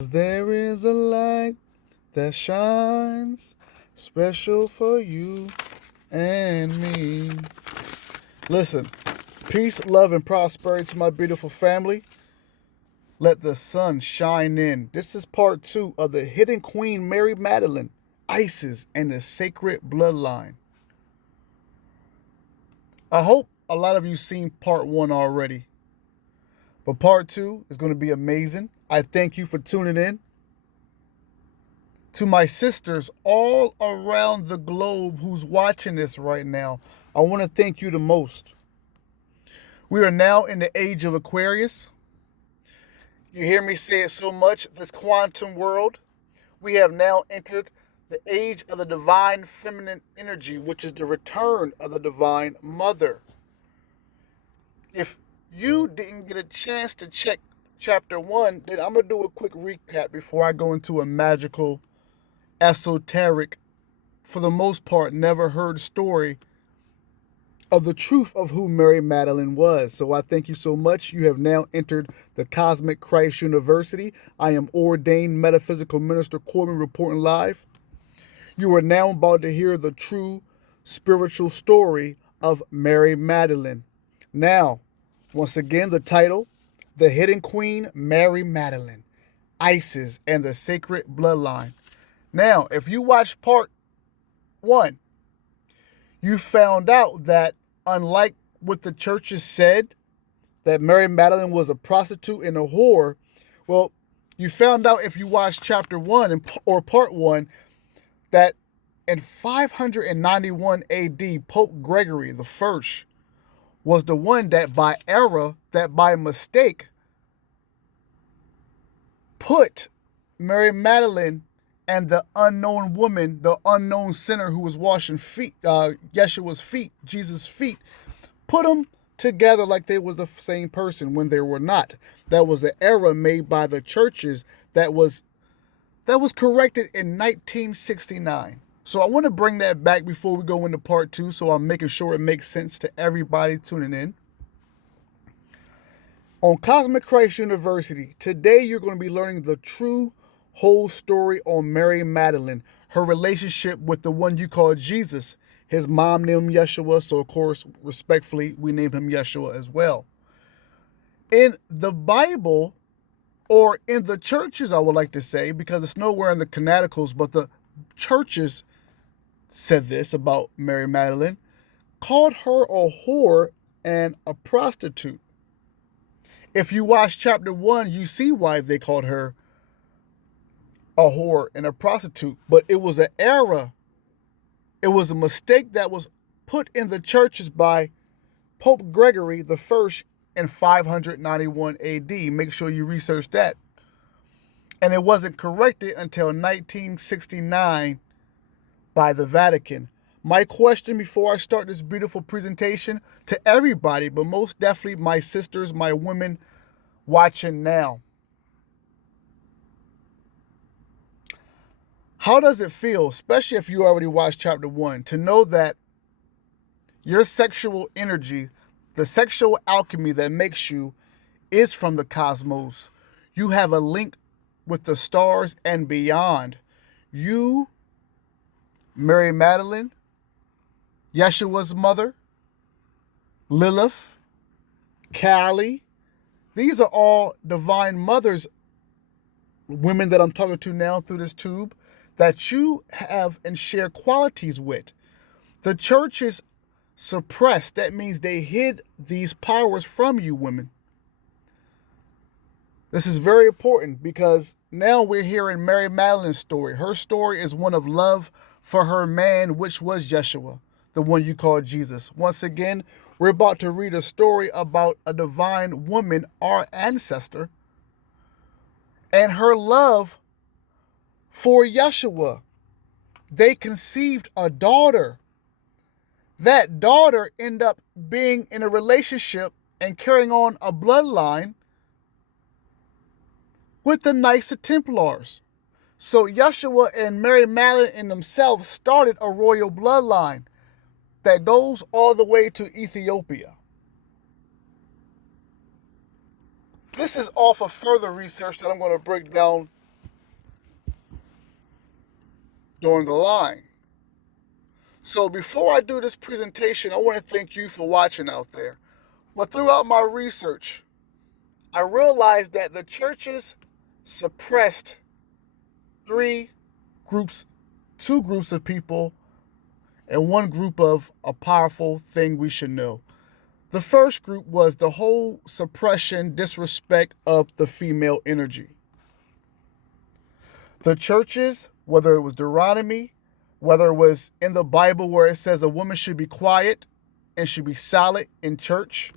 There is a light that shines special for you and me. Listen, peace, love, and prosperity to my beautiful family. Let the sun shine in. This is part 2 of the Hidden Queen Mary Magdalene, Isis, and the Sacred Bloodline. I hope a lot of you seen part 1 already, but part 2 is going to be amazing. I thank you for tuning in. To my sisters all around the globe who's watching this right now, I want to thank you the most. We are now in the age of Aquarius. You hear me say it so much, this quantum world. We have now entered the age of the divine feminine energy, which is the return of the divine mother. If you didn't get a chance to check chapter 1, then I'm going to do a quick recap before I go into a magical, esoteric, for the most part, never heard story of the truth of who Mary Magdalene was. So I thank you so much. You have now entered the Cosmic Christ University. I am ordained metaphysical minister Corbin reporting live. You are now about to hear the true spiritual story of Mary Magdalene. Now, once again, the title, The Hidden Queen Mary Magdalene, Isis, and the Sacred Bloodline. Now, if you watch part 1, you found out that unlike what the churches said, that Mary Magdalene was a prostitute and a whore, well, you found out if you watched chapter 1 or part 1 that in 591 AD, Pope Gregory I was the one that by mistake, put Mary Magdalene and the unknown woman, the unknown sinner who was washing Yeshua's feet, Jesus' feet, put them together like they was the same person when they were not. That was an error made by the churches that was corrected in 1969. So I want to bring that back before we go into part 2, so I'm making sure it makes sense to everybody tuning in. On Cosmic Christ University, today you're going to be learning the true whole story on Mary Magdalene, her relationship with the one you call Jesus. His mom named him Yeshua, so of course, respectfully, we name him Yeshua as well. In the Bible, or in the churches, I would like to say, because it's nowhere in the canonicals, but the churches said this about Mary Magdalene, called her a whore and a prostitute. If you watch chapter 1, you see why they called her a whore and a prostitute, but it was an error. It was a mistake that was put in the churches by Pope Gregory I in 591 AD. Make sure you research that. And it wasn't corrected until 1969 by the Vatican. My question before I start this beautiful presentation to everybody, but most definitely my sisters, my women watching now. How does it feel, especially if you already watched chapter 1, to know that your sexual energy, the sexual alchemy that makes you, is from the cosmos? You have a link with the stars and beyond. You, Mary Magdalene, Yeshua's mother, Lilith, Kali, these are all divine mothers, women that I'm talking to now through this tube, that you have and share qualities with. The churches suppressed, that means they hid these powers from you women. This is very important because now we're hearing Mary Magdalene's story. Her story is one of love for her man, which was Yeshua, the one you call Jesus. Once again, we're about to read a story about a divine woman, our ancestor, and her love for Yeshua. They conceived a daughter. That daughter ended up being in a relationship and carrying on a bloodline with the Knights of Templars. So Yeshua and Mary Magdalene in themselves started a royal bloodline that goes all the way to Ethiopia. This is off of further research that I'm going to break down during the line. So before I do this presentation, I want to thank you for watching out there. But throughout my research, I realized that the churches suppressed two groups of people, and one group of a powerful thing we should know. The first group was the whole suppression, disrespect of the female energy. The churches, whether it was Deuteronomy, whether it was in the Bible where it says a woman should be quiet and should be silent in church,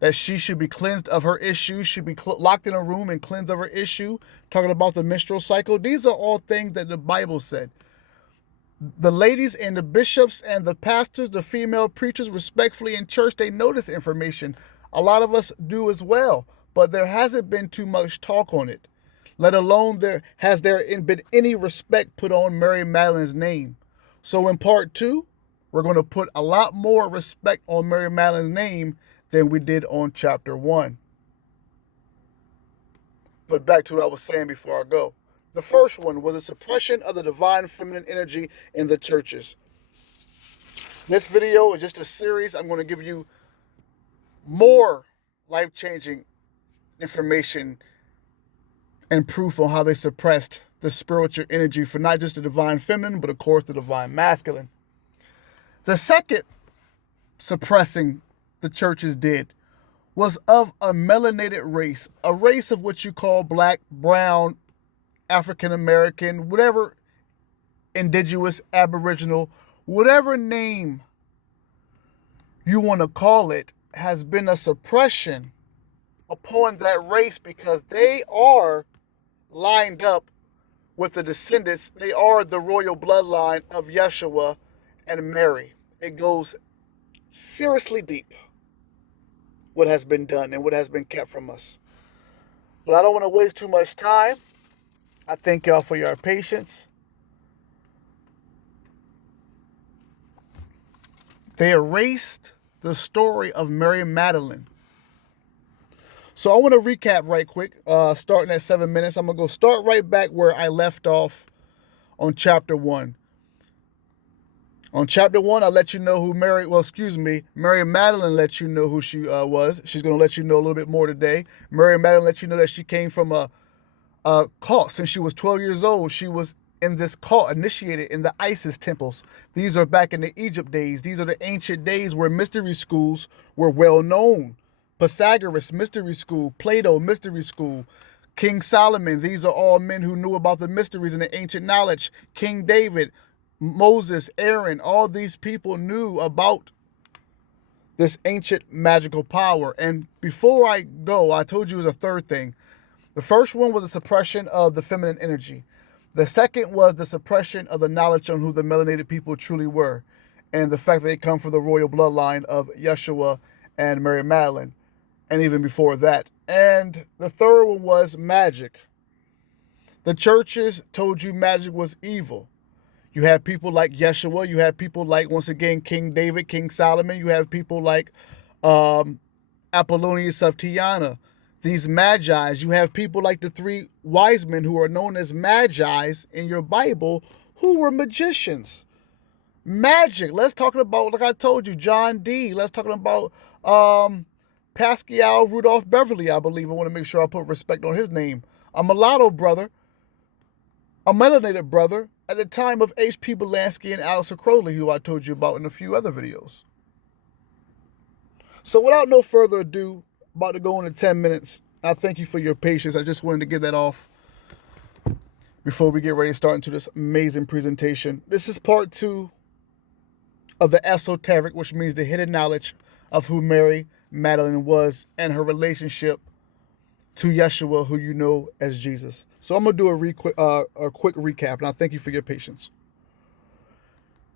that she should be cleansed of her issue, should be locked in a room and cleansed of her issue, talking about the menstrual cycle. These are all things that the Bible said. The ladies and the bishops and the pastors, the female preachers, respectfully in church, they know this information. A lot of us do as well, but there hasn't been too much talk on it. Let alone there been any respect put on Mary Magdalene's name. So in part 2, we're going to put a lot more respect on Mary Magdalene's name than we did on chapter 1. But back to what I was saying before I go. The first one was the suppression of the divine feminine energy in the churches. This video is just a series. I'm going to give you more life-changing information and proof on how they suppressed the spiritual energy for not just the divine feminine, but of course the divine masculine. The second suppressing the churches did was of a melanated race, a race of what you call black, brown, African American, whatever, indigenous, aboriginal, whatever name you want to call it, has been a suppression upon that race because they are lined up with the descendants. They are the royal bloodline of Yeshua and Mary. It goes seriously deep, what has been done and what has been kept from us. But I don't want to waste too much time. I thank y'all for your patience. They erased the story of Mary Magdalene. So I want to recap right quick, starting at 7 minutes. I'm going to go start right back where I left off on chapter 1. On chapter 1, I let you know who Mary Magdalene let you know who she was. She's going to let you know a little bit more today. Mary Magdalene let you know that she came from a cult. Since she was 12 years old, she was in this cult, initiated in the Isis temples. These are back in the Egypt days. These are the ancient days where mystery schools were well known. Pythagoras, mystery school. Plato, mystery school. King Solomon, these are all men who knew about the mysteries and the ancient knowledge. King David, Moses, Aaron, all these people knew about this ancient magical power. And before I go, I told you it was a third thing. The first one was the suppression of the feminine energy. The second was the suppression of the knowledge on who the melanated people truly were, and the fact that they come from the royal bloodline of Yeshua and Mary Magdalene, and even before that. And the third one was magic. The churches told you magic was evil. You have people like Yeshua. You have people like, once again, King David, King Solomon. You have people like Apollonius of Tyana. These magi's. You have people like the 3 wise men who are known as magi's in your Bible, who were magicians. Magic. Let's talk about, like I told you, John Dee. Let's talk about Pascal Rudolph Beverly, I believe. I want to make sure I put respect on his name. A mulatto brother, a melanated brother, at the time of H.P. Belansky and Aleister Crowley, who I told you about in a few other videos. So without no further ado, about to go into 10 minutes. I thank you for your patience. I just wanted to get that off before we get ready to start into this amazing presentation. This is part 2 of the esoteric, which means the hidden knowledge of who Mary Magdalene was and her relationship to Yeshua, who you know as Jesus. So I'm going to do a quick recap, and I thank you for your patience.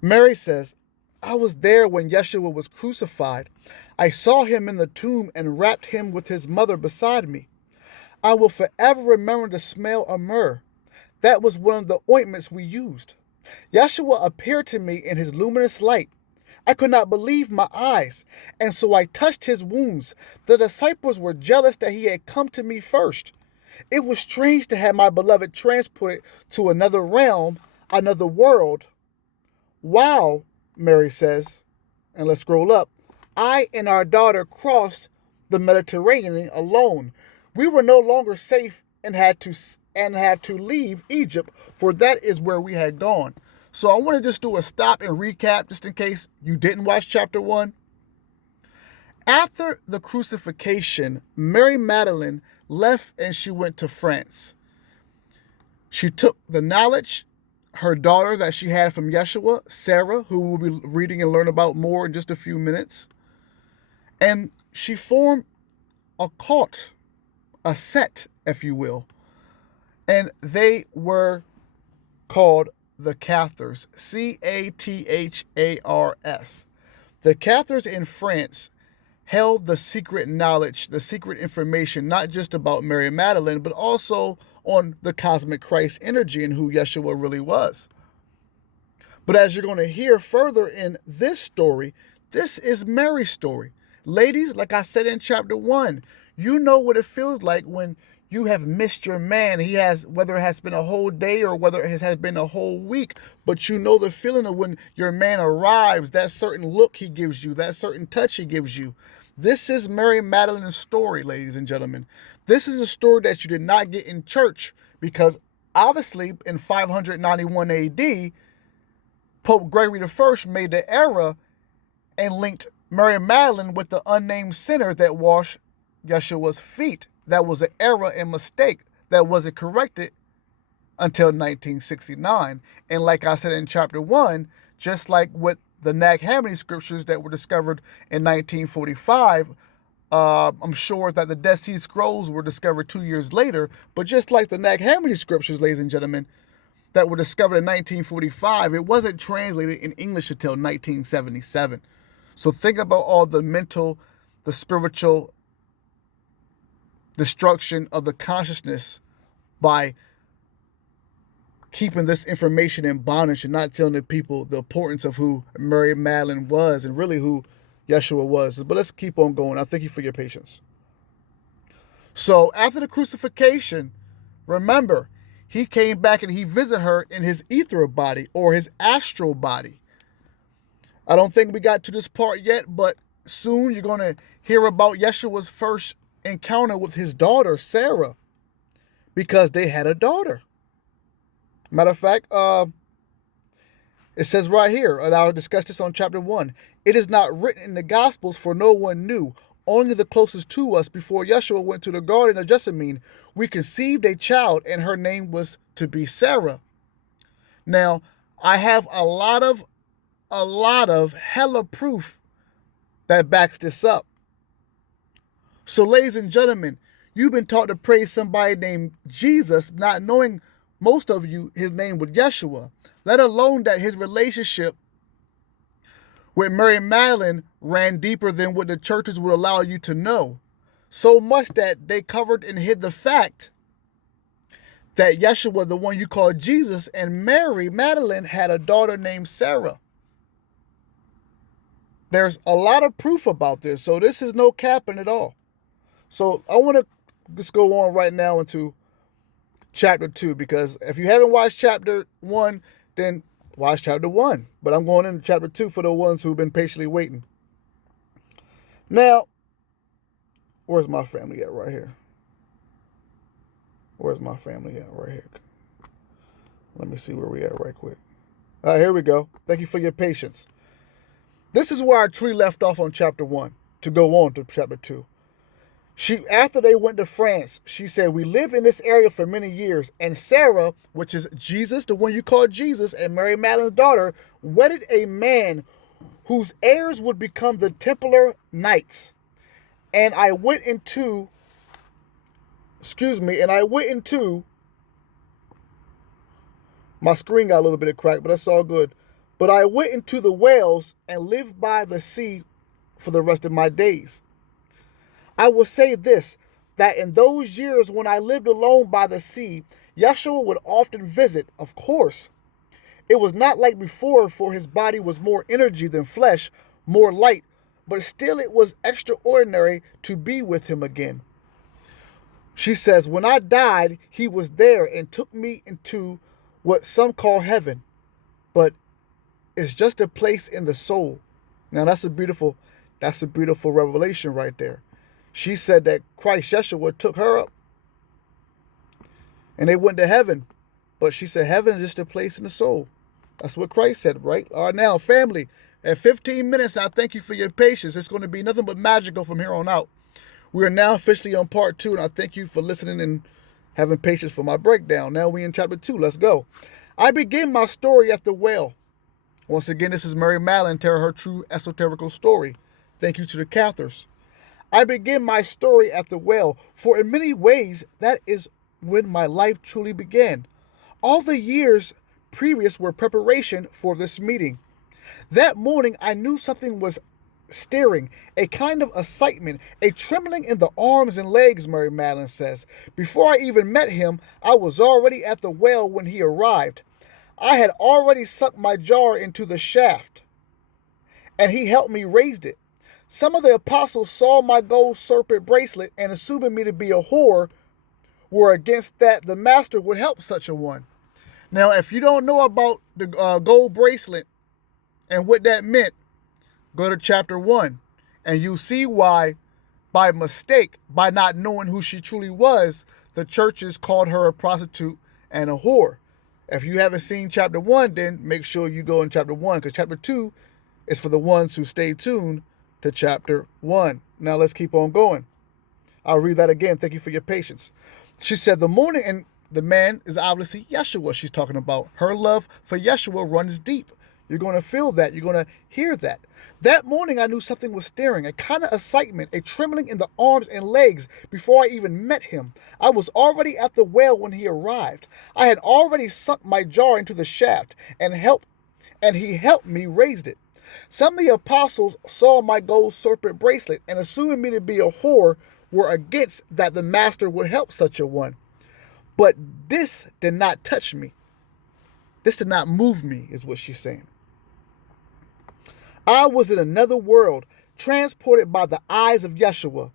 Mary says, I was there when Yeshua was crucified. I saw him in the tomb and wrapped him with his mother beside me. I will forever remember the smell of myrrh. That was one of the ointments we used. Yeshua appeared to me in his luminous light. I could not believe my eyes, and so I touched his wounds. The disciples were jealous that he had come to me first. It was strange to have my beloved transported to another realm. another world, while, Mary says, and let's scroll up, I and our daughter crossed the Mediterranean alone. We were no longer safe and had to leave Egypt, for that is where we had gone. So I want to just do a stop and recap, just in case you didn't watch chapter 1. After the crucifixion, Mary Magdalene left and she went to France. She took the knowledge, her daughter that she had from Yeshua, Sarah, who we'll be reading and learn about more in just a few minutes, and she formed a cult, a sect, if you will, and they were called the Cathars, Cathars. The Cathars in France held the secret knowledge, the secret information, not just about Mary Magdalene, but also on the cosmic Christ energy and who Yeshua really was. But as you're going to hear further in this story, this is Mary's story. Ladies, like I said in chapter 1, you know what it feels like when you have missed your man. He has, whether it has been a whole day or whether it has been a whole week, but you know the feeling of when your man arrives, that certain look he gives you, that certain touch he gives you. This is Mary Magdalene's story, ladies and gentlemen. This is a story that you did not get in church, because obviously in 591 AD, Pope Gregory I made the error and linked Mary Magdalene with the unnamed sinner that washed Yeshua's feet. That was an error and mistake that wasn't corrected until 1969. And like I said in chapter 1, just like with the Nag Hammadi scriptures that were discovered in 1945, I'm sure that the Dead Sea Scrolls were discovered 2 years later, but just like the Nag Hammadi scriptures, ladies and gentlemen, that were discovered in 1945, it wasn't translated in English until 1977. So think about all the mental, the spiritual destruction of the consciousness by keeping this information in bondage and not telling the people the importance of who Mary Magdalene was and really who Yeshua was. But let's keep on going. I thank you for your patience. So after the crucifixion, remember, he came back and he visited her in his ethereal body or his astral body. I don't think we got to this part yet, but soon you're going to hear about Yeshua's first encounter with his daughter, Sarah, because they had a daughter. Matter of fact, it says right here, and I'll discuss this on chapter 1, it is not written in the Gospels, for no one knew, only the closest to us before Yeshua went to the garden of Gethsemane. We conceived a child, and her name was to be Sarah. Now, I have a lot of hella proof that backs this up. So, ladies and gentlemen, you've been taught to praise somebody named Jesus, not knowing, most of you, his name was Yeshua, let alone that his relationship with Mary Magdalene ran deeper than what the churches would allow you to know. So much that they covered and hid the fact that Yeshua, the one you call Jesus, and Mary Magdalene had a daughter named Sarah. There's a lot of proof about this, so this is no capping at all. So I want to just go on right now into chapter 2, because if you haven't watched chapter 1, then watch chapter 1. But I'm going into chapter 2 for the ones who've been patiently waiting. Now, where's my family at right here? Where's my family at right here? Let me see where we at right quick. All right, here we go. Thank you for your patience. This is where our tree left off on chapter 1, to go on to chapter 2. After they went to France, she said, we lived in this area for many years, and Sarah, which is Jesus, the one you call Jesus, and Mary Magdalene's daughter, wedded a man whose heirs would become the Templar Knights. And I went into, my screen got a little bit of crack, but that's all good. But I went into the Wales and lived by the sea for the rest of my days. I will say this, that in those years when I lived alone by the sea, Yeshua would often visit, of course. It was not like before, for his body was more energy than flesh, more light, but still it was extraordinary to be with him again. She says, when I died, he was there and took me into what some call heaven, but it's just a place in the soul. Now that's a beautiful revelation right there. She said that Christ Yeshua took her up and they went to heaven. But she said heaven is just a place in the soul. That's what Christ said, right? All right, now, family, at 15 minutes, I thank you for your patience. It's going to be nothing but magical from here on out. We are now officially on part 2, and I thank you for listening and having patience for my breakdown. Now we in chapter 2. Let's go. I begin my story at the well. Once again, this is Mary Magdalene telling her true esoterical story. Thank you to the Cathars. I begin my story at the well, for in many ways, that is when my life truly began. All the years previous were preparation for this meeting. That morning, I knew something was stirring, a kind of excitement, a trembling in the arms and legs, Mary Magdalene says. Before I even met him, I was already at the well when he arrived. I had already sunk my jar into the shaft, and he helped me raise it. Some of the apostles saw my gold serpent bracelet and, assuming me to be a whore, were against that the master would help such a one. Now, if you don't know about the gold bracelet and what that meant, go to chapter 1, and you'll see why, by mistake, by not knowing who she truly was, the churches called her a prostitute and a whore. If you haven't seen chapter 1, then make sure you go in chapter 1, because chapter 2 is for the ones who stay tuned to chapter 1. Now let's keep on going. I'll read that again. Thank you for your patience. She said, the morning, and the man is obviously Yeshua she's talking about. Her love for Yeshua runs deep. You're going to feel that. You're going to hear that. That morning, I knew something was stirring, a kind of excitement, a trembling in the arms and legs before I even met him. I was already at the well when he arrived. I had already sunk my jar into the shaft and he helped me raise it. Some of the apostles saw my gold serpent bracelet and, assuming me to be a whore, were against that the master would help such a one. But this did not touch me. This did not move me, is what she's saying. I was in another world, transported by the eyes of Yeshua.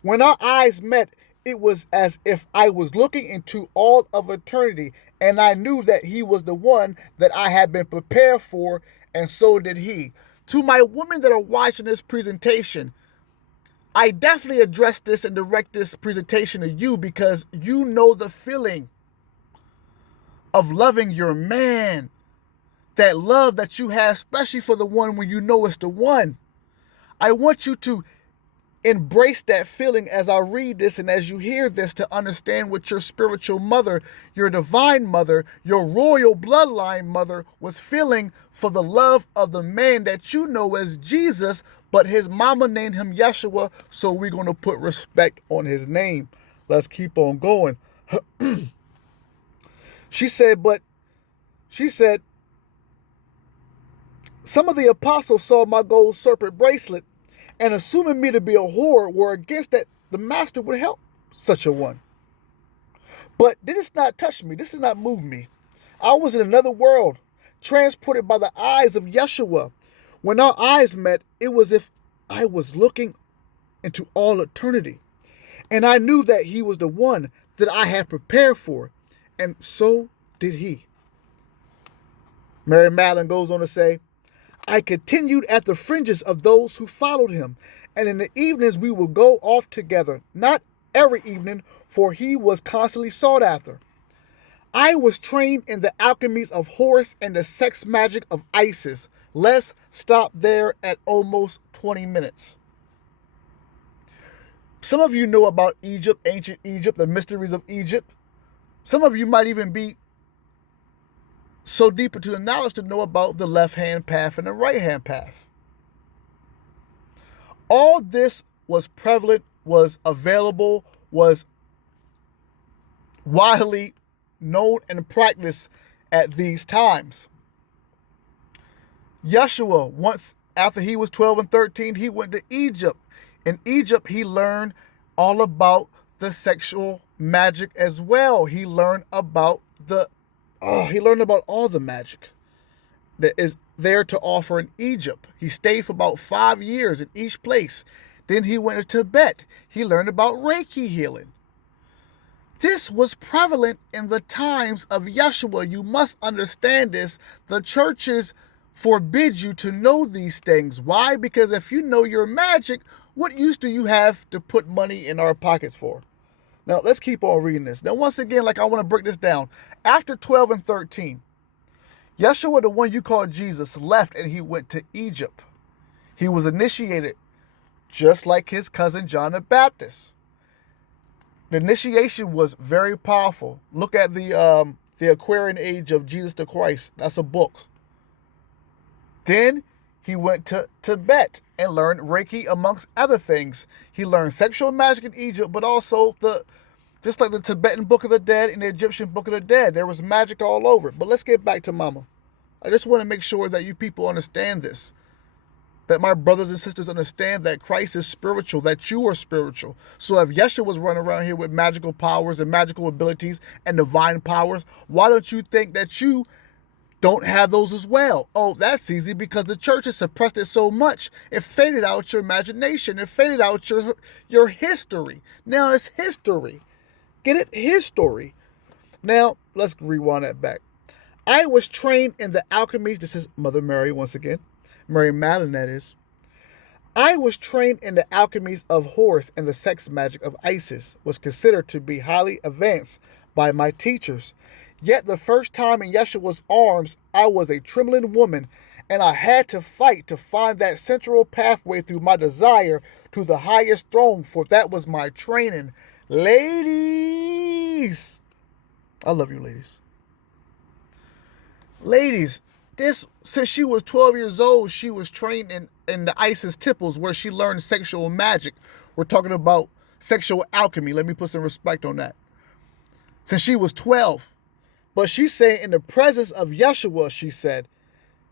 When our eyes met, it was as if I was looking into all of eternity, and I knew that he was the one that I had been prepared for, and so did he. To my women that are watching this presentation, I definitely address this and direct this presentation to you because you know the feeling of loving your man. That love that you have, especially for the one when you know it's the one. I want you to embrace that feeling as I read this and as you hear this to understand what your spiritual mother, your divine mother, your royal bloodline mother was feeling for the love of the man that you know as Jesus, but his mama named him Yeshua, so we're going to put respect on his name. Let's keep on going. She said, some of the apostles saw my gold serpent bracelet and, assuming me to be a whore, were against that the master would help such a one. But this did not touch me. This did not move me. I was in another world, transported by the eyes of Yeshua. When our eyes met, it was as if I was looking into all eternity. And I knew that he was the one that I had prepared for. And so did he. Mary Magdalene goes on to say, I continued at the fringes of those who followed him, and in the evenings we would go off together, not every evening, for he was constantly sought after. I was trained in the alchemies of Horus and the sex magic of Isis. Let's stop there at almost 20 minutes. Some of you know about Egypt, ancient Egypt, the mysteries of Egypt. Some of you might even be so deep into the knowledge to know about the left-hand path and the right-hand path. All this was prevalent, was available, was widely known and practiced at these times. Yeshua, once after he was 12 and 13, he went to Egypt. In Egypt, he learned all about the sexual magic as well. He learned about all the magic that is there to offer in Egypt. He stayed for about 5 years in each place. Then he went to Tibet. He learned about Reiki healing. This was prevalent in the times of Yeshua. You must understand this. The churches forbid you to know these things. Why? Because if you know your magic, what use do you have to put money in our pockets for? Now, let's keep on reading this. Now, once again, I want to break this down. After 12 and 13, Yeshua, the one you call Jesus, left and he went to Egypt. He was initiated just like his cousin John the Baptist. The initiation was very powerful. Look at the Aquarian Age of Jesus the Christ. That's a book. Then he went to Tibet and learned Reiki, amongst other things. He learned sexual magic in Egypt, but also just like the Tibetan Book of the Dead and the Egyptian Book of the Dead, there was magic all over. But let's get back to Mama. I just want to make sure that you people understand this. That my brothers and sisters understand that Christ is spiritual, that you are spiritual. So if Yeshua was running around here with magical powers and magical abilities and divine powers, why don't you think that you don't have those as well? Oh, that's easy, because the church has suppressed it so much. It faded out your imagination. It faded out your history. Now it's history. Get it? History. Now, let's rewind that back. I was trained in the alchemies. This is Mother Mary once again. Mary Magdalene, that is. I was trained in the alchemies of Horus, and the sex magic of Isis was considered to be highly advanced by my teachers. Yet the first time in Yeshua's arms, I was a trembling woman, and I had to fight to find that central pathway through my desire to the highest throne, for that was my training. Ladies! I love you, ladies. Ladies, since she was 12 years old, she was trained in the Isis temples where she learned sexual magic. We're talking about sexual alchemy. Let me put some respect on that. Since she was 12. But she's saying in the presence of Yeshua,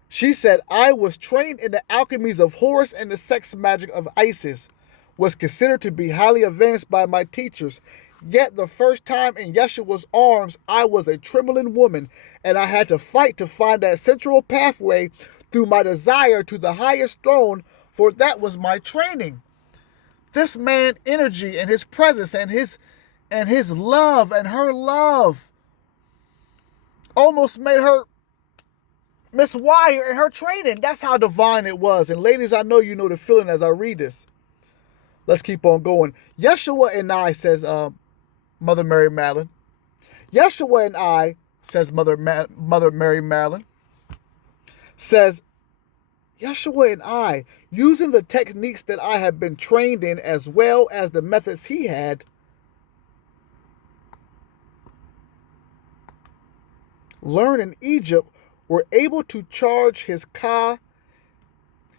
she said, I was trained in the alchemies of Horus, and the sex magic of Isis was considered to be highly advanced by my teachers. Yet the first time in Yeshua's arms, I was a trembling woman, and I had to fight to find that central pathway through my desire to the highest throne, for that was my training. This man's energy and his presence and his love and her love almost made her Miss Wire in her training. That's how divine it was. And ladies, I know you know the feeling as I read this. Let's keep on going. Yeshua and I, says Mother Mary Magdalene. Yeshua and I, says Mother Mary Magdalene, says, Yeshua and I, using the techniques that I have been trained in as well as the methods he had, learned in Egypt, were able to charge his ka,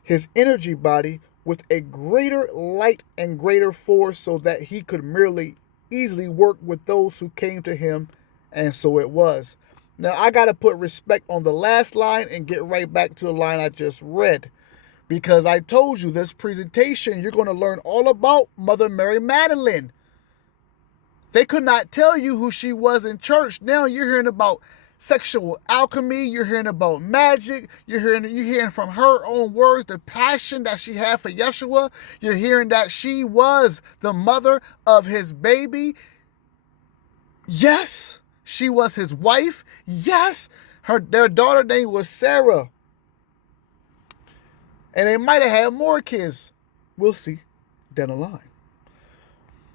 his energy body, with a greater light and greater force, so that he could merely easily work with those who came to him, and so it was. Now, I got to put respect on the last line and get right back to the line I just read, because I told you this presentation, you're going to learn all about Mother Mary Magdalene. They could not tell you who she was in church. Now you're hearing about sexual alchemy, you're hearing about magic, you're hearing from her own words the passion that she had for Yeshua. You're hearing that she was the mother of his baby. Yes, she was his wife. Yes, their daughter name was Sarah. And they might have had more kids. We'll see down the line.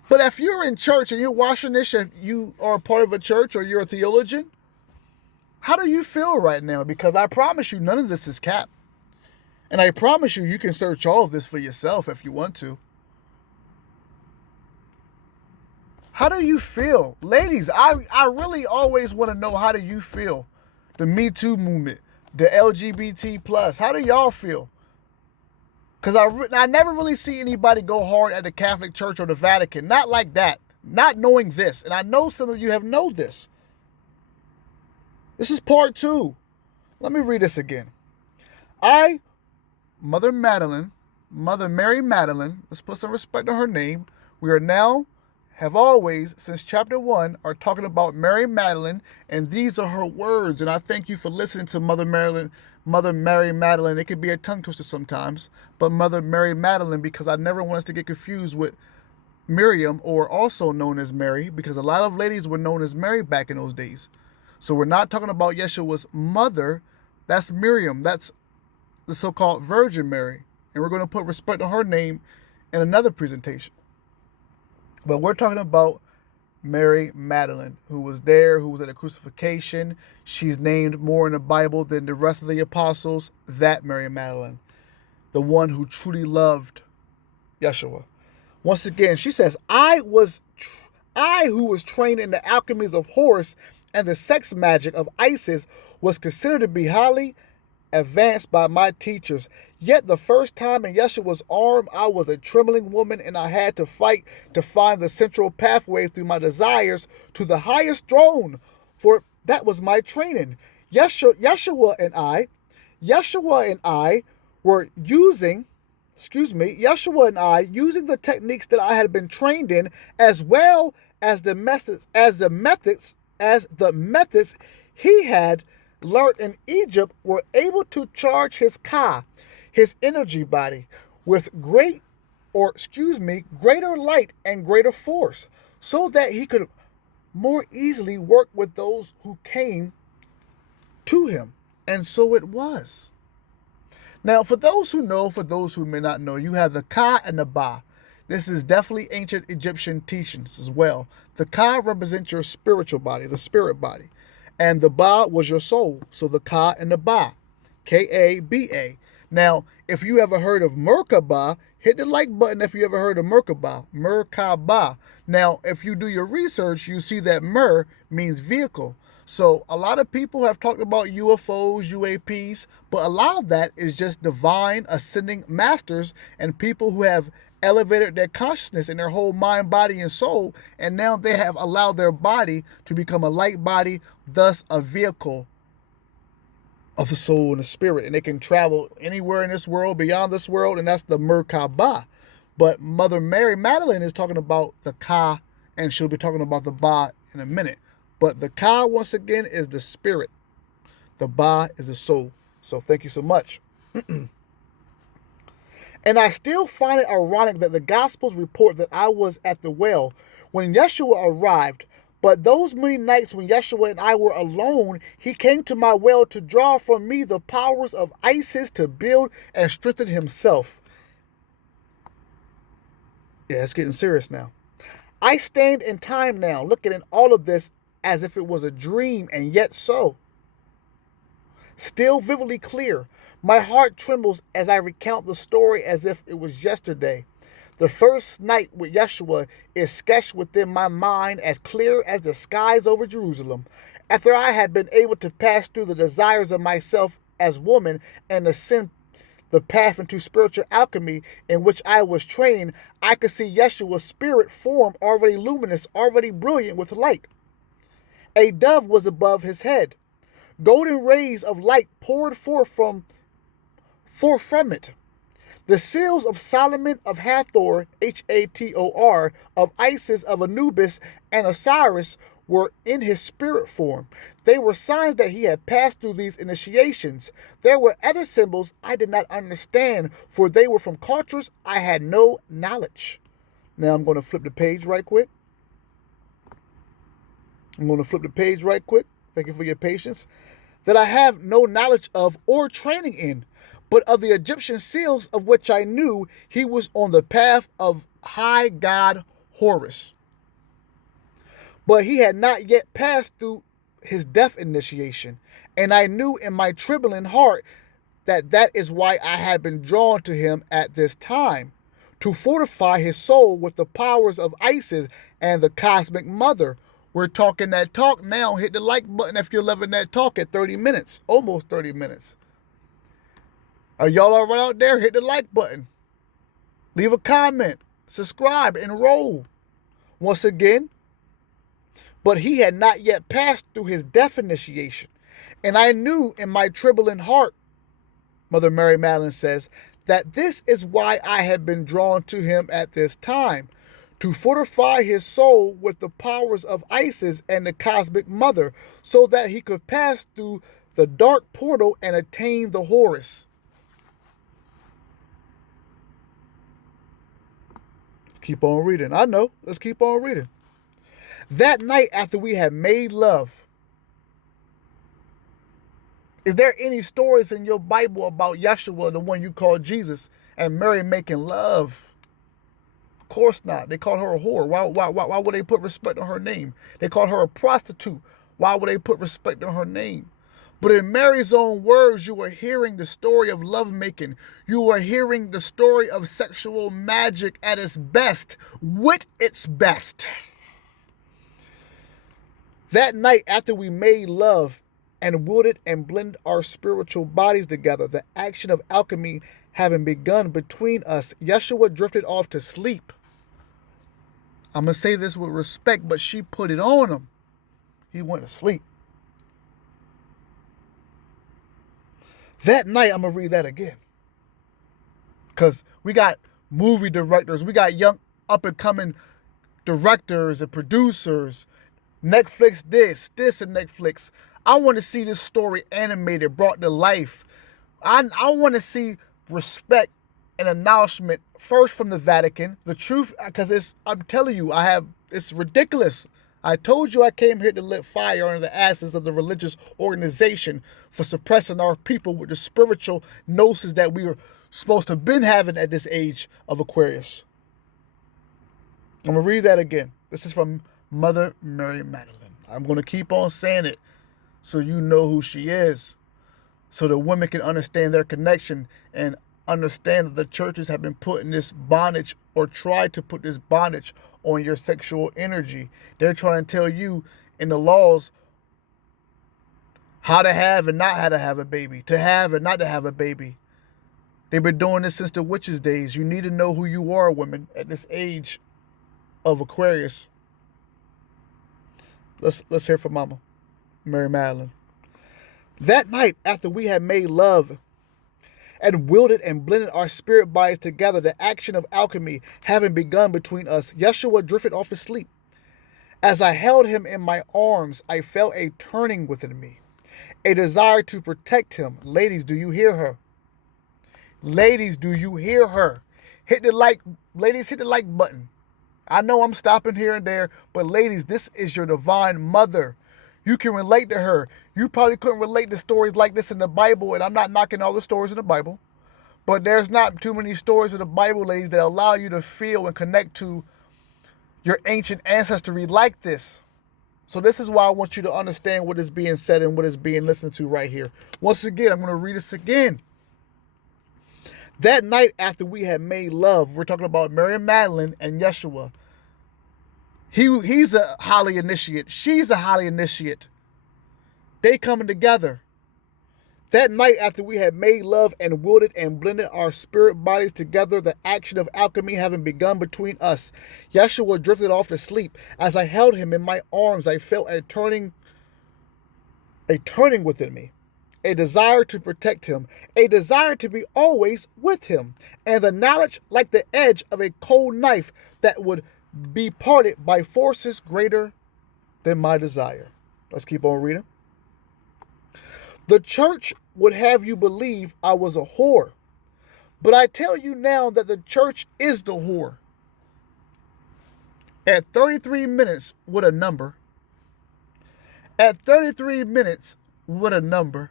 But if you're in church and you're watching this and you are a part of a church or you're a theologian, how do you feel right now? Because I promise you, none of this is cap. And I promise you, you can search all of this for yourself if you want to. How do you feel? Ladies, I really always want to know, how do you feel? The Me Too movement, the LGBT plus. How do y'all feel? Because I never really see anybody go hard at the Catholic Church or the Vatican. Not like that. Not knowing this. And I know some of you have known this. This is part 2. Let me read this again. Mother Mary Magdalene, let's put some respect on her name. We are now, have always, since chapter 1, are talking about Mary Magdalene, and these are her words. And I thank you for listening to Mother Mary Magdalene. It could be a tongue twister sometimes, but Mother Mary Magdalene, because I never want us to get confused with Miriam, or also known as Mary, because a lot of ladies were known as Mary back in those days. So we're not talking about Yeshua's mother. That's Miriam. That's the so-called Virgin Mary. And we're going to put respect on her name in another presentation. But we're talking about Mary Magdalene, who was there, who was at the crucifixion. She's named more in the Bible than the rest of the apostles. That Mary Magdalene, the one who truly loved Yeshua. Once again, she says, I who was trained in the alchemies of Horus and the sex magic of Isis was considered to be highly advanced by my teachers. Yet the first time in Yeshua's arm, I was a trembling woman, and I had to fight to find the central pathway through my desires to the highest throne, for that was my training. Yeshua and I were using the techniques that I had been trained in, as well as the methods he had learned in Egypt, were able to charge his ka, his energy body, with greater light and greater force, so that he could more easily work with those who came to him. And so it was. Now, for those who know, for those who may not know, you have the Ka and the Ba. This is definitely ancient Egyptian teachings as well. The Ka represents your spiritual body, the spirit body. And the Ba was your soul. So the Ka and the Ba. K-A-B-A. Now, if you ever heard of Merkaba, hit the like button if you ever heard of Merkaba. Merkaba. Now, if you do your research, you see that Mer means vehicle. So a lot of people have talked about UFOs, UAPs, but a lot of that is just divine ascending masters and people who have elevated their consciousness in their whole mind, body, and soul, and now they have allowed their body to become a light body, thus a vehicle of the soul and the spirit, and they can travel anywhere in this world, beyond this world, and that's the Merkaba. But Mother Mary Magdalene is talking about the Ka, and she'll be talking about the Ba in a minute. But the Ka, once again, is the spirit. The Ba is the soul. So thank you so much. And I still find it ironic that the Gospels report that I was at the well when Yeshua arrived. But those many nights when Yeshua and I were alone, he came to my well to draw from me the powers of Isis to build and strengthen himself. Yeah, it's getting serious now. I stand in time now, looking at all of this as if it was a dream, and yet so. Still vividly clear. My heart trembles as I recount the story as if it was yesterday. The first night with Yeshua is sketched within my mind as clear as the skies over Jerusalem. After I had been able to pass through the desires of myself as woman and ascend the path into spiritual alchemy in which I was trained, I could see Yeshua's spirit form already luminous, already brilliant with light. A dove was above his head. Golden rays of light poured forth from it. The seals of Solomon, of Hathor, Hator, of Isis, of Anubis, and Osiris were in his spirit form. They were signs that he had passed through these initiations. There were other symbols I did not understand, for they were from cultures I had no knowledge. Now I'm going to flip the page right quick. Thank you for your patience. That I have no knowledge of or training in, but of the Egyptian seals of which I knew he was on the path of high god Horus. But he had not yet passed through his death initiation, and I knew in my trembling heart that is why I had been drawn to him at this time, to fortify his soul with the powers of Isis and the cosmic mother. We're talking that talk now. Hit the like button if you're loving that talk at 30 minutes, almost 30 minutes. Are y'all all right out there? Hit the like button. Leave a comment, subscribe, and roll. Once again, but he had not yet passed through his death initiation. And I knew in my trembling heart, Mother Mary Magdalene says, that this is why I had been drawn to him at this time, to fortify his soul with the powers of Isis and the cosmic mother, so that he could pass through the dark portal and attain the Horus. Keep on reading. I know. Let's keep on reading. That night after we had made love. Is there any stories in your Bible about Yeshua, the one you call Jesus, and Mary making love? Of course not. They called her a whore. Why would they put respect on her name? They called her a prostitute. Why would they put respect on her name? But in Mary's own words, you are hearing the story of lovemaking. You are hearing the story of sexual magic at its best, with its best. That night after we made love and wielded and blended our spiritual bodies together, the action of alchemy having begun between us, Yeshua drifted off to sleep. I'm going to say this with respect, but she put it on him. He went to sleep. That night, I'm going to read that again. Because we got movie directors. We got young up-and-coming directors and producers. Netflix this and Netflix. I want to see this story animated, brought to life. I want to see respect and acknowledgement first from the Vatican. The truth, because I'm telling you, it's ridiculous. I told you I came here to lit fire under the ashes of the religious organization for suppressing our people with the spiritual gnosis that we were supposed to have been having at this age of Aquarius. I'm going to read that again. This is from Mother Mary Magdalene. I'm going to keep on saying it so you know who she is, so the women can understand their connection and understand that the churches have been putting this bondage or tried to put this bondage on your sexual energy. They're trying to tell you in the laws how to have and not how to have a baby, to have and not to have a baby. They've been doing this since the witches' days. You need to know who you are, women, at this age of Aquarius. Let's hear from Mama Mary Magdalene. That night after we had made love and wielded and blended our spirit bodies together, the action of alchemy having begun between us, Yeshua drifted off to sleep. As I held him in my arms, I felt a turning within me, a desire to protect him. Ladies, do you hear her? Ladies, do you hear her? Ladies, hit the like button. I know I'm stopping here and there, but ladies, this is your divine mother. You can relate to her. You probably couldn't relate to stories like this in the Bible, and I'm not knocking all the stories in the Bible, but there's not too many stories in the Bible, ladies, that allow you to feel and connect to your ancient ancestry like this. So this is why I want you to understand what is being said and what is being listened to right here. Once again, I'm going to read this again. That night after we had made love, we're talking about Mary Magdalene and Yeshua. He's a highly initiate. She's a highly initiate. They coming together. That night after we had made love and wielded and blended our spirit bodies together, the action of alchemy having begun between us, Yeshua drifted off to sleep. As I held him in my arms, I felt a turning within me, a desire to protect him, a desire to be always with him, and the knowledge like the edge of a cold knife that would be parted by forces greater than my desire. Let's keep on reading. The church would have you believe I was a whore, but I tell you now that the church is the whore. At 33 minutes, what a number. At 33 minutes, what a number.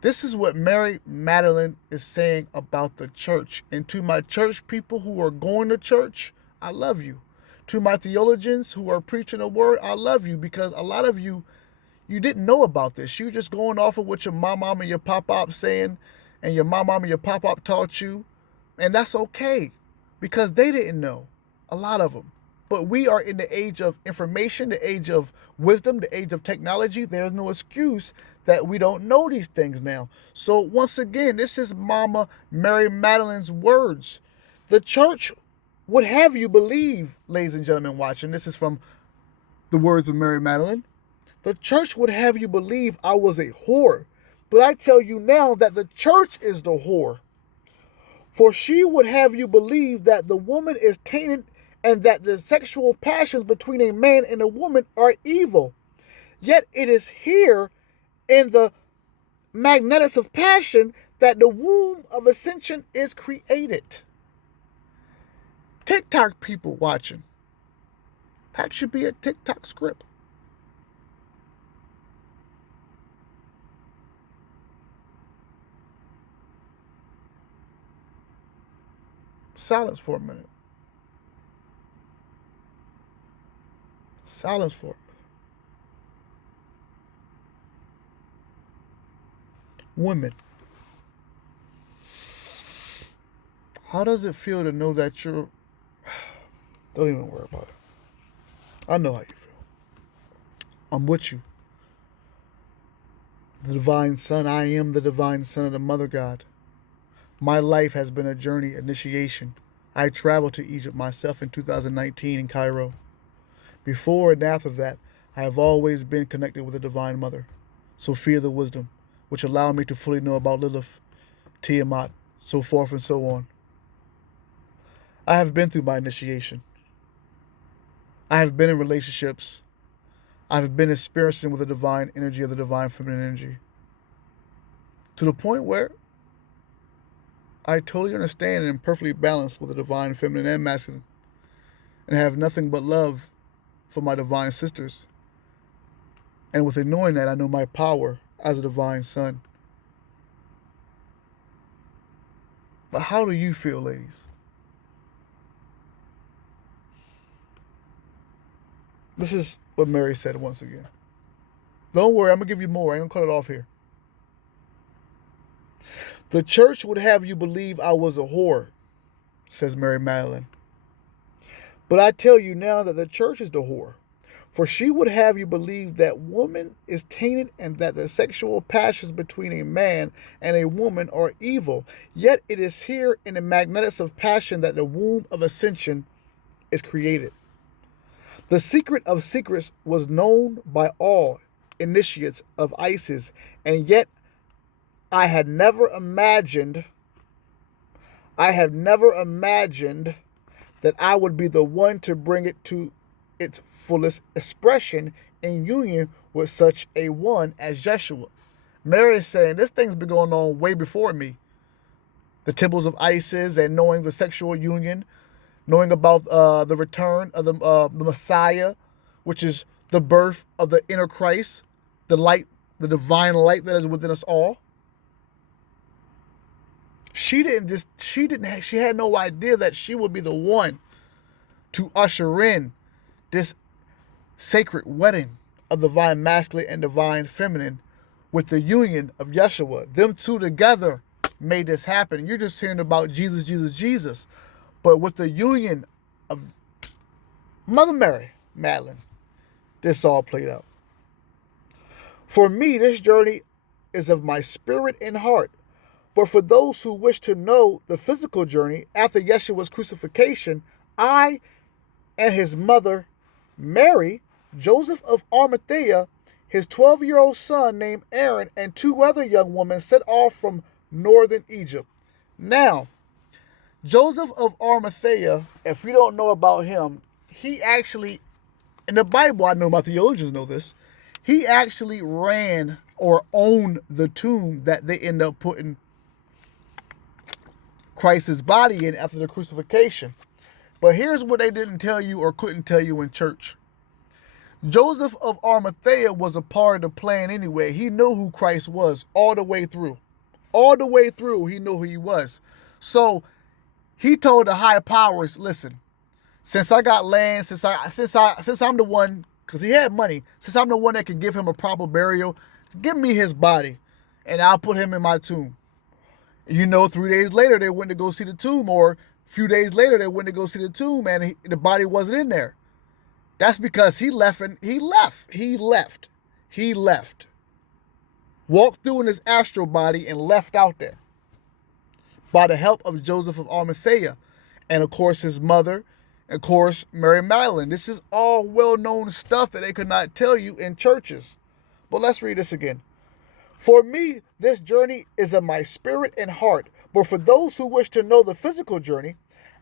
This is what Mary Magdalene is saying about the church. And to my church people who are going to church, I love you. To my theologians who are preaching the word, I love you, because a lot of you didn't know about this. You just going off of what your mom and your pop-up saying, and your mom and your pop-up taught you. And that's okay, because they didn't know, a lot of them. But we are in the age of information, the age of wisdom, the age of technology. There's no excuse that we don't know these things now. So once again, this is Mama Mary Magdalene's words. The church would have you believe, ladies and gentlemen watching, this is from the words of Mary Magdalene. The church would have you believe I was a whore, but I tell you now that the church is the whore. For she would have you believe that the woman is tainted and that the sexual passions between a man and a woman are evil. Yet it is here in the magnetis of passion that the womb of ascension is created. TikTok people watching. That should be a TikTok script. Silence for a minute. Silence for a minute. Women. How does it feel to know that you're... Don't even worry about it. I know how you feel. I'm with you. The divine son. I am the divine son of the mother God. My life has been a journey initiation. I traveled to Egypt myself in 2019 in Cairo. Before and after that, I have always been connected with the divine mother, Sophia the wisdom, which allowed me to fully know about Lilith, Tiamat, so forth and so on. I have been through my initiation. I have been in relationships. I have been experiencing with the divine energy of the divine feminine energy. To the point where I totally understand and am perfectly balanced with the divine feminine and masculine, and have nothing but love for my divine sisters. And with knowing that, I know my power as a divine son. But how do you feel, ladies? This is what Mary said once again. Don't worry, I'm going to give you more. I ain't going to cut it off here. The church would have you believe I was a whore, says Mary Magdalene. But I tell you now that the church is the whore. For she would have you believe that woman is tainted and that the sexual passions between a man and a woman are evil. Yet it is here in the magnetics of passion that the womb of ascension is created. The secret of secrets was known by all initiates of Isis, and yet I have never imagined that I would be the one to bring it to its fullest expression in union with such a one as Yeshua. Mary is saying, this thing's been going on way before me. The temples of Isis and knowing the sexual union, knowing about the return of the Messiah, which is the birth of the inner Christ, the light, the divine light that is within us all. She had no idea that she would be the one to usher in this sacred wedding of divine masculine and divine feminine with the union of Yeshua. Them two together made this happen. You're just hearing about Jesus, Jesus, Jesus. But with the union of Mother Mary, Magdalene, this all played out. For me, this journey is of my spirit and heart. But for those who wish to know the physical journey after Yeshua's crucifixion, I and his mother, Mary, Joseph of Arimathea, his 12-year-old son named Aaron, and 2 other young women set off from northern Egypt. Now, Joseph of Arimathea, if you don't know about him, he actually, in the Bible, I know my theologians know this, he actually ran or owned the tomb that they end up putting Christ's body in after the crucifixion. But here's what they didn't tell you or couldn't tell you in church. Joseph of Arimathea was a part of the plan anyway. He knew who Christ was all the way through. All the way through, he knew who he was. So he told the high powers, listen, since I got land, since I'm the one, because he had money, since I'm the one that can give him a proper burial, give me his body and I'll put him in my tomb. 3 days later, they went to go see the tomb, or a few days later, they went to go see the tomb, and the body wasn't in there. That's because he left. Walked through in his astral body and left out there by the help of Joseph of Arimathea, and of course his mother, and of course Mary Magdalene. This is all well-known stuff that they could not tell you in churches. But let's read this again. For me, this journey is of my spirit and heart. But for those who wish to know the physical journey,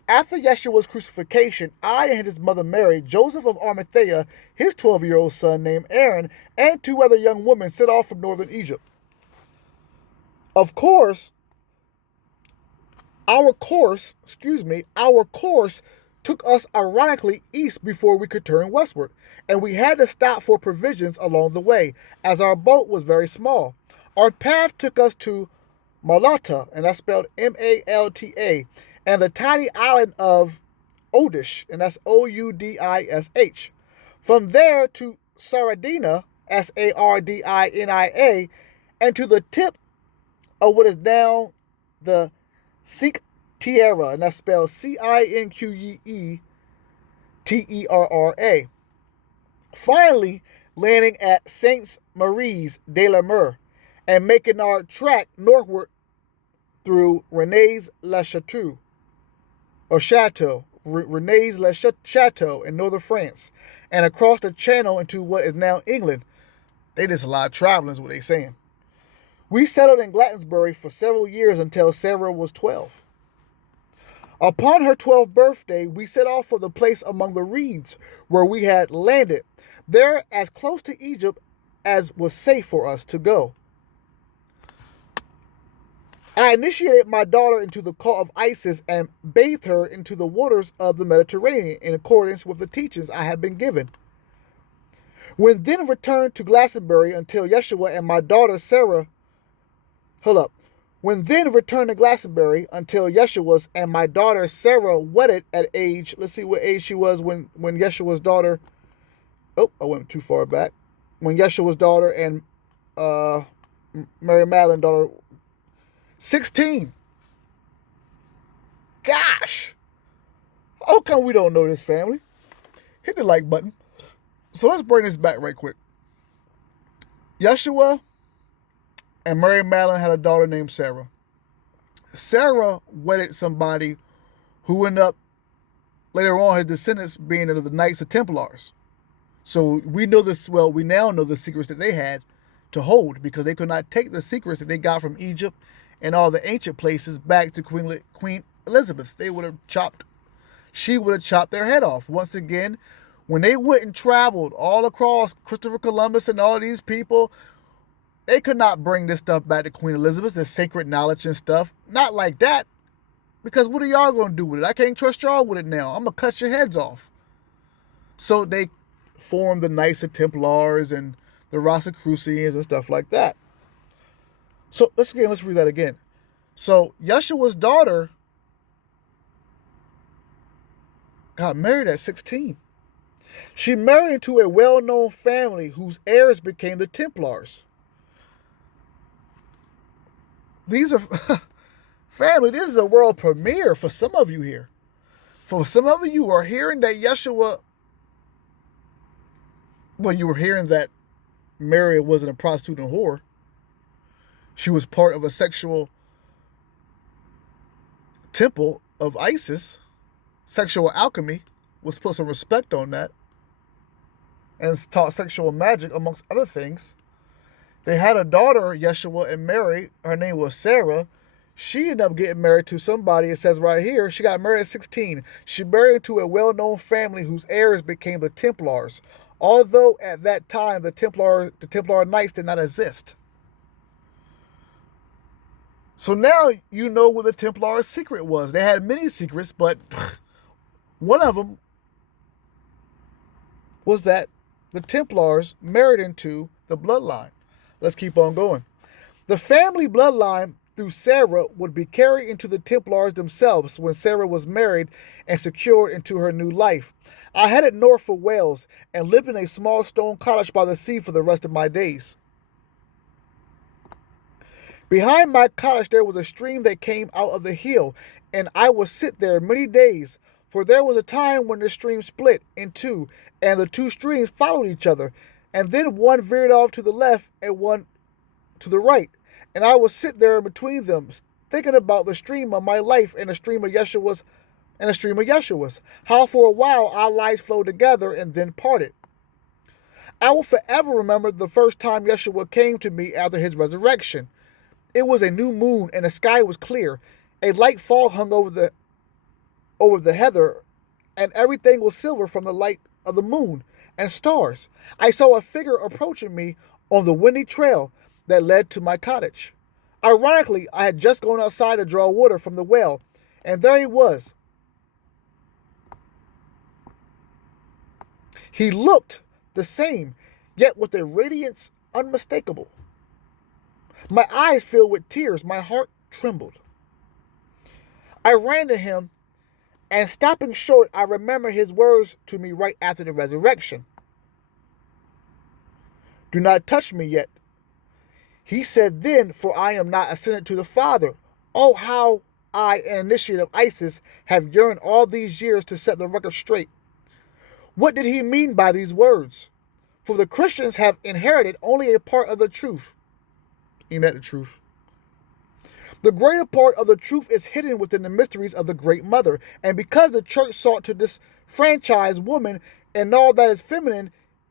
after Yeshua's crucifixion, I and his mother Mary, Joseph of Arimathea, his 12-year-old son named Aaron, and 2 other young women set off from northern Egypt. Of course, Our course took us ironically east before we could turn westward, and we had to stop for provisions along the way, as our boat was very small. Our path took us to Malta, and that's spelled Malta, and the tiny island of Odish, and that's Oudish. From there to Sardina, Sardinia, and to the tip of what is now the Cinque Terre, and that's spelled Cinqueterra. Finally, landing at Saint Maries de la Mer and making our track northward through Rennes-le-Chateau, Rennes-le-Chateau in northern France, and across the channel into what is now England. They did a lot of traveling is what they're saying. We settled in Glastonbury for several years until Sarah was 12. Upon her 12th birthday, we set off for the place among the reeds where we had landed, there as close to Egypt as was safe for us to go. I initiated my daughter into the cult of Isis and bathed her into the waters of the Mediterranean in accordance with the teachings I had been given. When then returned to Glastonbury until Yeshua and my daughter Sarah When then returned to Glastonbury until Yeshua's and my daughter Sarah wedded at age, let's see what age she was when Yeshua's daughter, I went too far back. When Yeshua's daughter and Mary Magdalene's daughter, 16. Gosh. How come we don't know this, family? Hit the like button. So let's bring this back right quick. Yeshua and Mary Magdalene had a daughter named Sarah. Sarah wedded somebody who ended up, later on, his descendants being of the Knights of Templars. So we now know the secrets that they had to hold, because they could not take the secrets that they got from Egypt and all the ancient places back to Queen Elizabeth. She would have chopped their head off. Once again, when they went and traveled all across, Christopher Columbus and all these people, they could not bring this stuff back to Queen Elizabeth, the sacred knowledge and stuff. Not like that. Because what are y'all going to do with it? I can't trust y'all with it now. I'm going to cut your heads off. So they formed the Knights of Templars and the Rosicrucians and stuff like that. So let's read that again. So Yeshua's daughter got married at 16. She married into a well-known family whose heirs became the Templars. These are, family, this is a world premiere for some of you here. For some of you are hearing that Yeshua, you were hearing that Mary wasn't a prostitute and whore. She was part of a sexual temple of Isis. Sexual alchemy. Let's put some respect on that. And taught sexual magic, amongst other things. They had a daughter, Yeshua and Mary. Her name was Sarah. She ended up getting married to somebody. It says right here, she got married at 16. She married into a well-known family whose heirs became the Templars. Although at that time, the Templar Knights did not exist. So now you know what the Templar's secret was. They had many secrets, but one of them was that the Templars married into the bloodline. Let's keep on going. The family bloodline through Sarah would be carried into the Templars themselves when Sarah was married and secured into her new life. I headed north for Wales and lived in a small stone cottage by the sea for the rest of my days. Behind my cottage there was a stream that came out of the hill, and I would sit there many days, for there was a time when the stream split in two, and the two streams followed each other, and then one veered off to the left and one to the right, and I would sit there between them, thinking about the stream of my life and the stream of Yeshua's, how for a while our lives flowed together and then parted. I will forever remember the first time Yeshua came to me after his resurrection. It was a new moon and the sky was clear. A light fog hung over the heather, and everything was silver from the light of the moon and stars. I saw a figure approaching me on the windy trail that led to my cottage. Ironically, I had just gone outside to draw water from the well, And there he was. He looked the same, yet with a radiance unmistakable. My eyes filled with tears. My heart trembled. I ran to him, and stopping short, I remember his words to me right after the resurrection. Do not touch me yet. He said then, for I am not ascended to the Father. Oh, how I, an initiate of Isis, have yearned all these years to set the record straight. What did he mean by these words? For the Christians have inherited only a part of the truth. Ain't that the truth? The greater part of the truth is hidden within the mysteries of the Great Mother. And because the church sought to disfranchise woman and all that is feminine,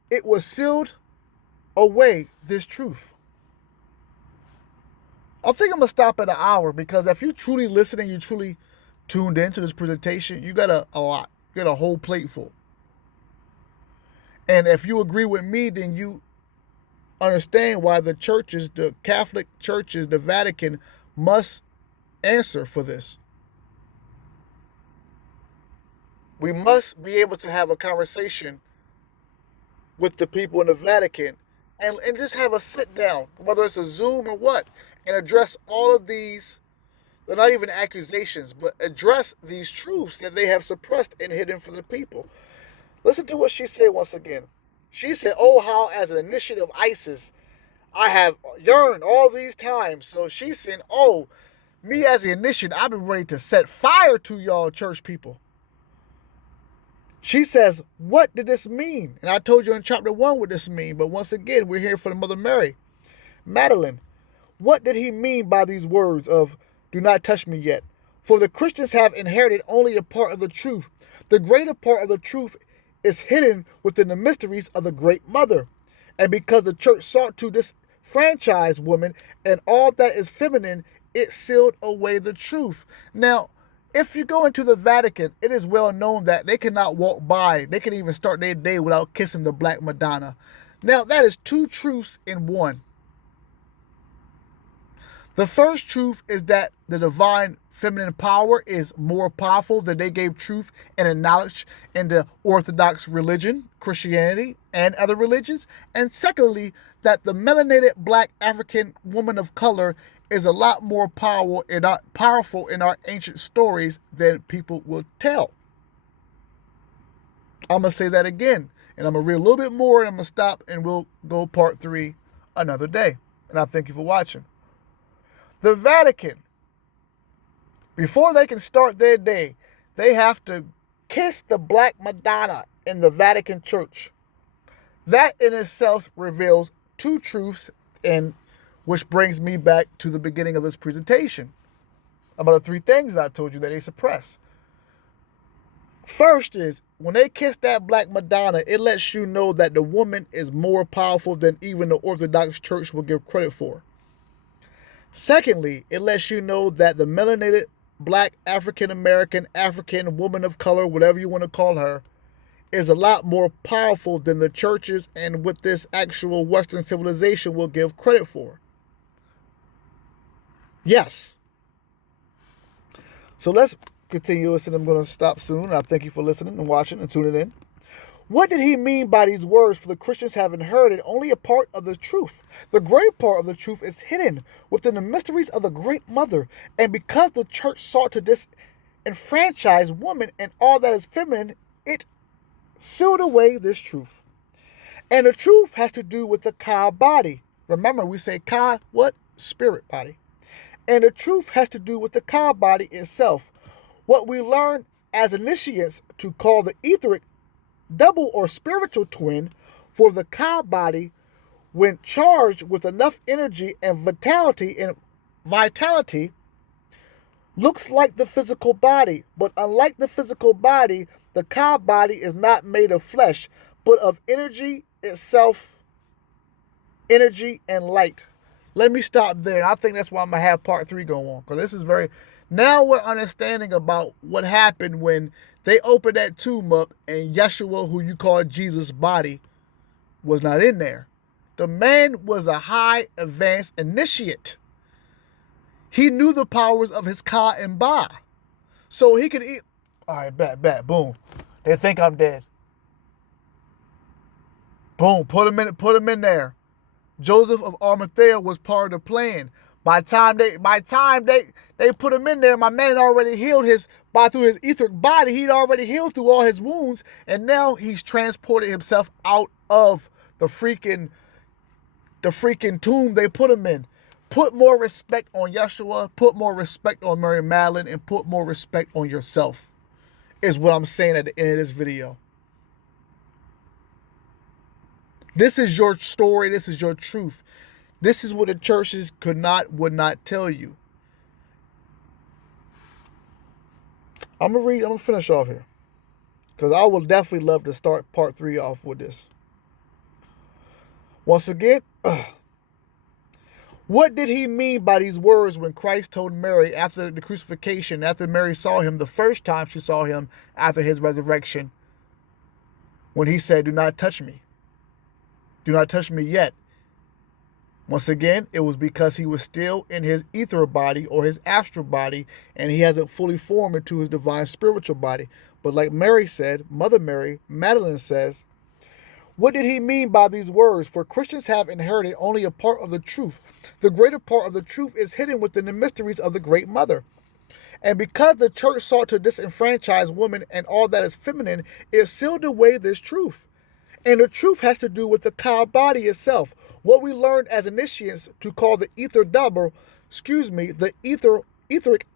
it was sealed away this truth. I think I'm going to stop at an hour, because if you truly listen and you truly tuned into this presentation, you got a lot. You got a whole plate full. And if you agree with me, then you understand why the churches, the Catholic churches, the Vatican must answer for this. We must be able to have a conversation with the people in the Vatican and just have a sit down, whether it's a Zoom or what, and address all of these, they're not even accusations, but address these truths that they have suppressed and hidden from the people. Listen to what she said once again. She said, oh, how as an initiate of Isis, I have yearned all these times. So she's saying, oh, me as the initiate, I've been ready to set fire to y'all church people. She says, what did this mean? And I told you in chapter 1 what this mean. But once again, we're here for the Mother Mary. Magdalene, what did he mean by these words of, do not touch me yet? For the Christians have inherited only a part of the truth. The greater part of the truth is hidden within the mysteries of the Great Mother. And because the church sought to disfranchise women and all that is feminine, it sealed away the truth. Now, if you go into the Vatican, it is well known that they cannot walk by. They can even start their day without kissing the Black Madonna. Now, that is two truths in one. The first truth is that the divine feminine power is more powerful than they gave truth and acknowledged in the Orthodox religion, Christianity, and other religions. And secondly, that the melanated Black African woman of color is a lot more powerful in our ancient stories than people will tell. I'm going to say that again, and I'm going to read a little bit more, and I'm going to stop, and we'll go part 3 another day. And I thank you for watching. The Vatican, before they can start their day, they have to kiss the Black Madonna in the Vatican Church. That in itself reveals two truths, and which brings me back to the beginning of this presentation about the 3 things that I told you that they suppress. First is, when they kiss that Black Madonna, it lets you know that the woman is more powerful than even the Orthodox Church will give credit for. Secondly, it lets you know that the melanated Black African American, African woman of color, whatever you want to call her, is a lot more powerful than the churches and what this actual Western civilization will give credit for. Yes. So let's continue listening. I'm going to stop soon. I thank you for listening and watching and tuning in. What did he mean by these words? For the Christians have inherited only a part of the truth. The great part of the truth is hidden within the mysteries of the Great Mother. And because the church sought to disenfranchise woman and all that is feminine, it sealed away this truth. And the truth has to do with the Ka body. Remember, we say Ka, what? Spirit body. And the truth has to do with the Ka body itself. What we learn as initiates to call the etheric double or spiritual twin for the Ka body, when charged with enough energy and vitality, looks like the physical body. But unlike the physical body, the Ka body is not made of flesh, but of energy itself, energy and light. Let me stop there. I think that's why I'm going to have part 3 go on, because this is now we're understanding about what happened when they opened that tomb up and Yeshua, who you call Jesus' body, was not in there. The man was a high advanced initiate. He knew the powers of his Ka and Ba. So he could eat. All right, bet, boom. They think I'm dead. Boom, put him in there. Joseph of Arimathea was part of the plan. By the time they put him in there, my man already healed through his etheric body. He'd already healed through all his wounds, and now he's transported himself out of the freaking tomb they put him in. Put more respect on Yeshua, put more respect on Mary Magdalene, and put more respect on yourself, is what I'm saying at the end of this video. This is your story. This is your truth. This is what the churches would not tell you. I'm gonna finish off here, because I will definitely love to start part 3 off with this. Once again, what did he mean by these words when Christ told Mary after the crucifixion, after Mary saw him the first time she saw him after his resurrection, when he said, "Do not touch me. Do not touch me yet"? Once again, it was because he was still in his ethereal body or his astral body, and he hasn't fully formed into his divine spiritual body. But like Mary said, Mother Mary, Magdalene says, what did he mean by these words? For Christians have inherited only a part of the truth. The greater part of the truth is hidden within the mysteries of the Great Mother. And because the church sought to disenfranchise women and all that is feminine, it sealed away this truth. And the truth has to do with the Ka body itself. What we learned as initiates to call the etheric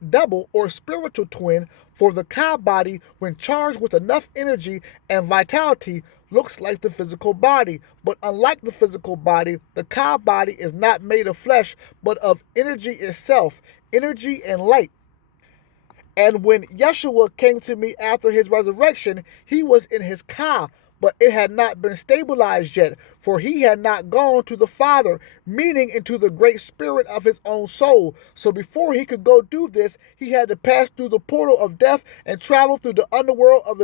double or spiritual twin for the Ka body, when charged with enough energy and vitality, looks like the physical body. But unlike the physical body, the Ka body is not made of flesh, but of energy itself, energy and light. And when Yeshua came to me after his resurrection, he was in his Ka, but it had not been stabilized yet, for he had not gone to the Father, meaning into the great spirit of his own soul. So before he could go do this, he had to pass through the portal of death and travel through the underworld of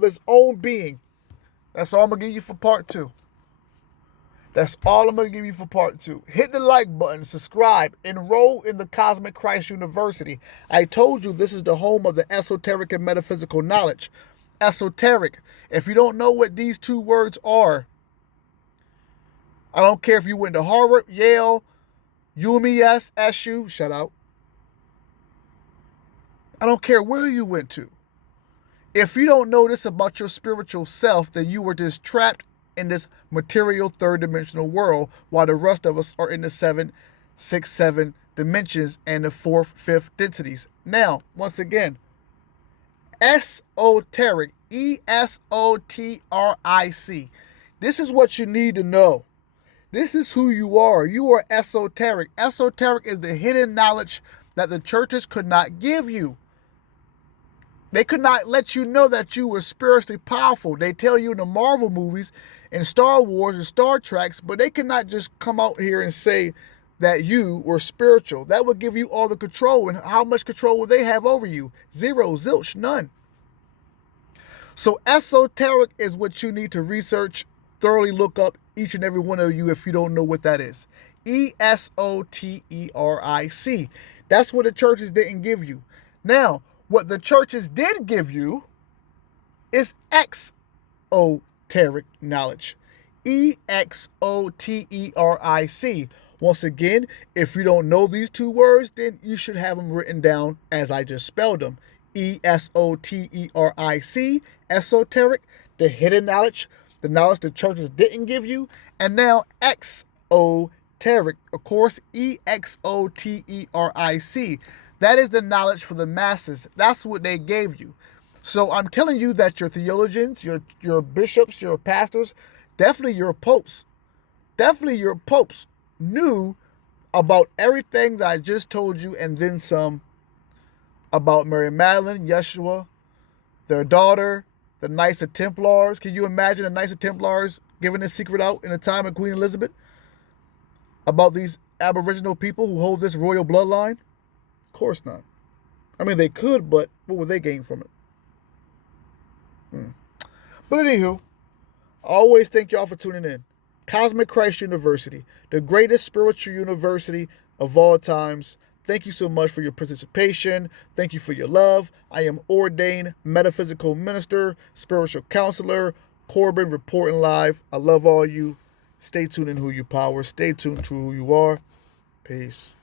his own being. That's all I'm going to give you for part 2. That's all I'm going to give you for part 2. Hit the like button, subscribe, enroll in the Cosmic Christ University. I told you this is the home of the esoteric and metaphysical knowledge. Esoteric. If you don't know what these 2 words are, I don't care if you went to Harvard, Yale, UMES, SU, shout out. I don't care where you went to. If you don't know this about your spiritual self, then you were just trapped in this material 3rd dimensional world, while the rest of us are in the 7, 6, 7 dimensions and the 4th, 5th densities. Now, once again, esoteric, ESOTRIC. This is what you need to know. This is who you are. You are esoteric. Esoteric is the hidden knowledge that the churches could not give you. They could not let you know that you were spiritually powerful. They tell you in the Marvel movies and Star Wars and Star Treks, but they could not just come out here and say that you were spiritual. That would give you all the control. And how much control would they have over you? Zero, zilch, none. So esoteric is what you need to research, thoroughly look up, each and every one of you, if you don't know what that is. ESOTERIC. That's what the churches didn't give you. Now, what the churches did give you is exoteric knowledge. EXOTERIC. Once again, if you don't know these 2 words, then you should have them written down as I just spelled them. ESOTERIC, esoteric, the hidden knowledge, the knowledge the churches didn't give you. And now exoteric, of course, EXOTERIC. That is the knowledge for the masses. That's what they gave you. So I'm telling you that your theologians, your bishops, your pastors, definitely your popes knew about everything that I just told you and then some about Mary Magdalene, Yeshua, their daughter, the Knights of Templars. Can you imagine the Knights of Templars giving this secret out in the time of Queen Elizabeth about these Aboriginal people who hold this royal bloodline? Of course not. I mean, they could, but what would they gain from it? But anywho, I always thank y'all for tuning in. Cosmic Christ University, the greatest spiritual university of all times. Thank you so much for your participation. Thank you for your love. I am ordained metaphysical minister, spiritual counselor, Corbin, reporting live. I love all you. Stay tuned in who you power. Stay tuned to who you are. Peace.